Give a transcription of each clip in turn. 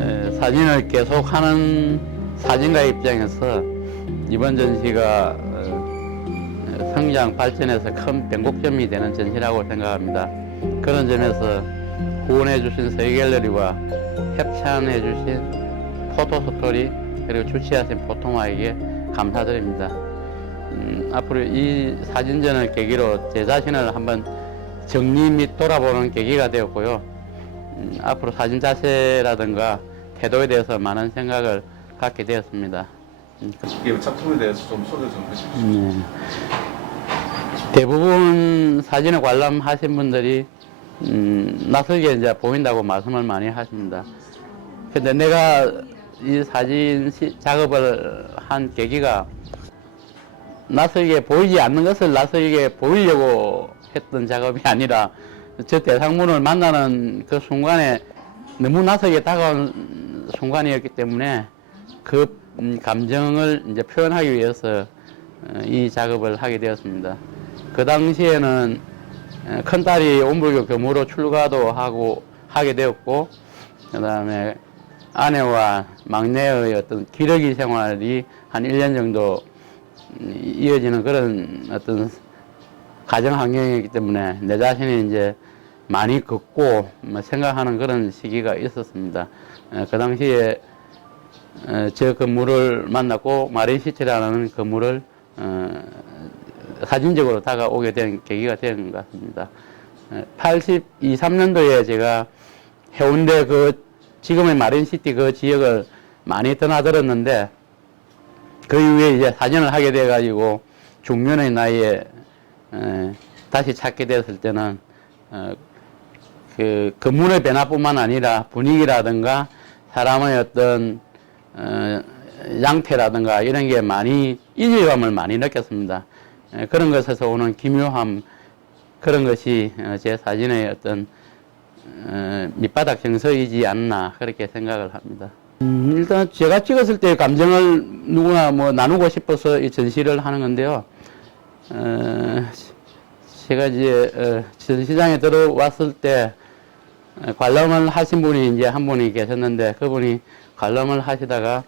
에, 사진을 계속 하는 사진가 입장에서 이번 전시가 어, 성장 발전에서 큰 변곡점이 되는 전시라고 생각합니다. 그런 점에서 후원해 주신 서희갤러리와 협찬해 주신 포토스토리 그리고 주최하신 포토마에게 감사드립니다. 음, 앞으로 이 사진전을 계기로 제 자신을 한번 정리 및 돌아보는 계기가 되었고요. 음, 앞으로 사진 자세라든가 태도에 대해서 많은 생각을 갖게 되었습니다. 음, 이게 작품에 대해서 좀 소개 좀 해주십시오. 음, 대부분 사진을 관람하신 분들이 음, 낯설게 이제 보인다고 말씀을 많이 하십니다. 근데 내가 이 사진 시- 작업을 한 계기가 낯설게 보이지 않는 것을 낯설게 보이려고 했던 작업이 아니라 저 대상물을 만나는 그 순간에 너무 낯설게 다가온 순간이었기 때문에 그 음, 감정을 이제 표현하기 위해서 어, 이 작업을 하게 되었습니다. 그 당시에는 어, 큰딸이 온불교 교무로 출가도 하고 하게 되었고 그 다음에 아내와 막내의 어떤 기러기 생활이 한 1년 정도 음, 이어지는 그런 어떤 가정 환경이기 때문에 내 자신이 이제 많이 걷고 뭐 생각하는 그런 시기가 있었습니다. 어, 그 당시에 어, 저 건물을 만났고 마린 시티라는 건물을 어, 사진적으로 다가오게 된 계기가 된것 같습니다. 82, 3년도에 제가 해운대 그 지금의 마린시티 그 지역을 많이 떠나들었는데 그 이후에 이제 사진을 하게 돼가지고 중년의 나이에 에, 다시 찾게 됐을 때는 어, 그 건물의 변화뿐만 아니라 분위기라든가 사람의 어떤 어, 양태라든가 이런 게 많이 이질감을 많이 느꼈습니다. 에, 그런 것에서 오는 기묘함 그런 것이 어, 제 사진의 어떤 어, 밑바닥 정서이지 않나 그렇게 생각을 합니다. 음, 일단 제가 찍었을 때 감정을 누구나 뭐 나누고 싶어서 이 전시를 하는 건데요. 어, 제가 이제 어, 전시장에 들어왔을 때 어, 관람을 하신 분이 이제 한 분이 계셨는데 그분이 관람을 하시다가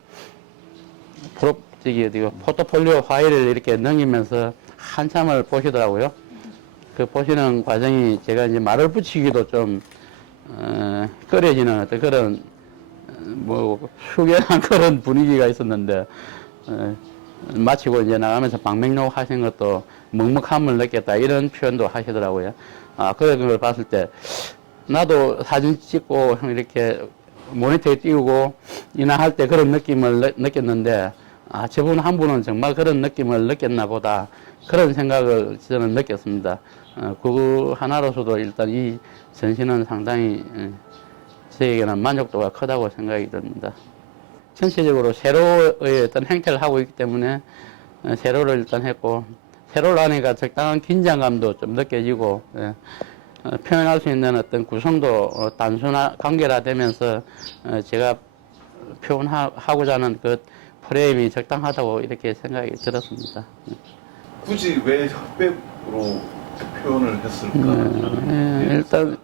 프로 저기 어디고 포트폴리오 파일을 이렇게 넘기면서 한참을 보시더라고요. 그 보시는 과정이 제가 이제 말을 붙이기도 좀 어, 꺼려지는 어떤 그런 어, 뭐 숙연한 그런 분위기가 있었는데 어, 마치고 이제 나가면서 방명록 하신 것도 먹먹함을 느꼈다 이런 표현도 하시더라고요. 아 그런 걸 봤을 때 나도 사진 찍고 이렇게 모니터에 띄우고 인화할 때 그런 느낌을 느- 느꼈는데 아 저분 한 분은 정말 그런 느낌을 느꼈나 보다 그런 생각을 저는 느꼈습니다. 어, 그 하나로서도 일단 이 전시는 상당히 예, 저에게는 만족도가 크다고 생각이 듭니다. 전체적으로 세로의 어떤 행태를 하고 있기 때문에 어, 세로를 일단 했고 세로를 하니까 적당한 긴장감도 좀 느껴지고 예, 어, 표현할 수 있는 어떤 구성도 어, 단순화 관계화되면서 어, 제가 표현하고자 하는 그 프레임이 적당하다고 이렇게 생각이 들었습니다. 굳이 왜 흑백으로 표현을 했을까? 예, 일단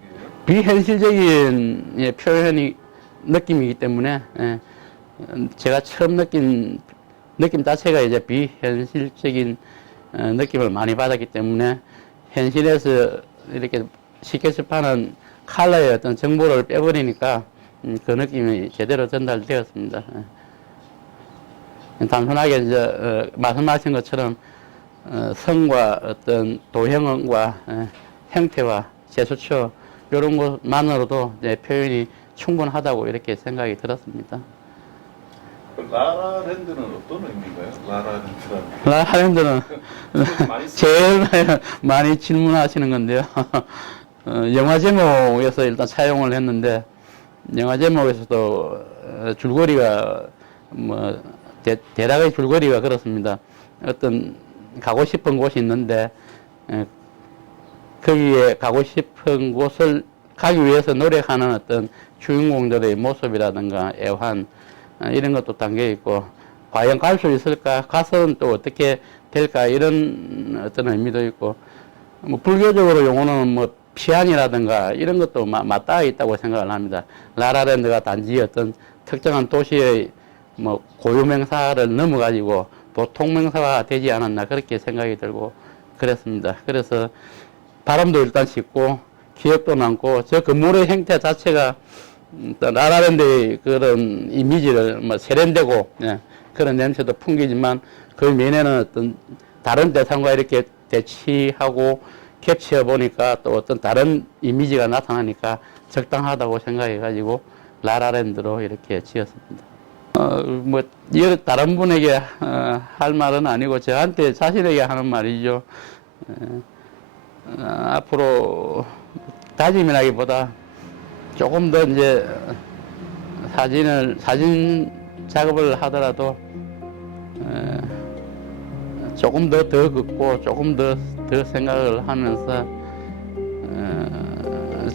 비현실적인 예, 표현이 느낌이기 때문에 예, 음, 제가 처음 느낀 느낌 자체가 이제 비현실적인 어, 느낌을 많이 받았기 때문에 현실에서 이렇게 쉽게 접하는 컬러의 어떤 정보를 빼버리니까 음, 그 느낌이 제대로 전달되었습니다. 예. 단순하게 이제 어, 말씀하신 것처럼 어, 성과 어떤 도형과 어, 형태와 제수처 이런 것만으로도 표현이 충분하다고 이렇게 생각이 들었습니다. 그 라라랜드는 어떤 의미인가요? 라라랜드라는 게. 라랜드는 많이 쓰- 제일 많이 질문하시는 건데요. 어, 영화 제목에서 일단 차용을 했는데 영화 제목에서도 어, 줄거리가 뭐 대, 대략의 줄거리가 그렇습니다. 어떤 가고 싶은 곳이 있는데 에, 거기에 가고 싶은 곳을 가기 위해서 노력하는 어떤 주인공들의 모습이라든가 애환 어, 이런 것도 담겨 있고 과연 갈 수 있을까 가서는 또 어떻게 될까 이런 어떤 의미도 있고 뭐 불교적으로 용어는 뭐 피안이라든가 이런 것도 마- 맞닿아 있다고 생각을 합니다. 라라랜드가 단지 어떤 특정한 도시의 뭐 고유명사를 넘어가지고 보통명사가 되지 않았나 그렇게 생각이 들고 그랬습니다. 그래서 바람도 일단 씻고 기억도 남고 저 건물의 형태 자체가 일단 라라랜드의 그런 이미지를 뭐 세련되고 예, 그런 냄새도 풍기지만 그 면에는 어떤 다른 대상과 이렇게 대치하고 겹쳐 보니까 또 어떤 다른 이미지가 나타나니까 적당하다고 생각해 가지고 라라랜드로 이렇게 지었습니다. 어, 뭐, 다른 분에게 어, 할 말은 아니고 저한테 자신에게 하는 말이죠. 어, 앞으로 다짐이라기보다 조금 더 이제 사진을, 사진 작업을 하더라도 어, 조금 더 더 긋고 조금 더, 더 생각을 하면서 어,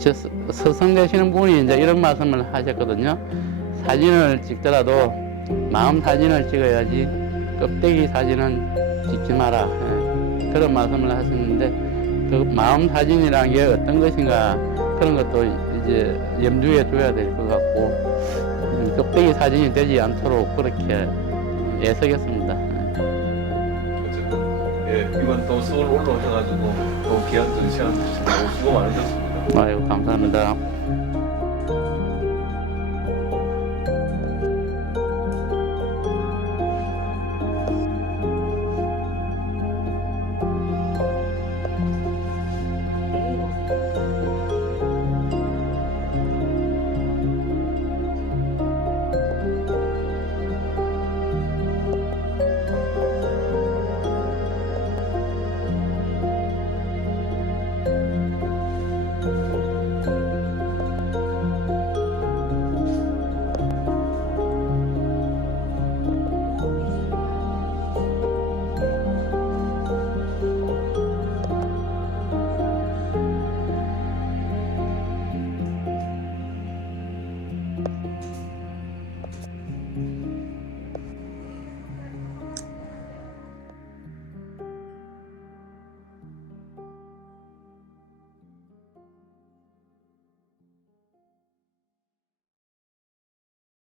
스승 되시는 분이 이제 이런 말씀을 하셨거든요. 사진을 찍더라도 마음 사진을 찍어야지 껍데기 사진은 찍지 마라. 예, 그런 말씀을 하셨는데 그 마음 사진이라는 게 어떤 것인가 그런 것도 이제 염두에 둬야 될 것 같고 음, 껍데기 사진이 되지 않도록 그렇게 애쓰겠습니다. 예. 이번 또 서울 올라오셔가지고 또 귀한 또 시간 주시고 수고 많으셨습니다. 아이고 감사합니다.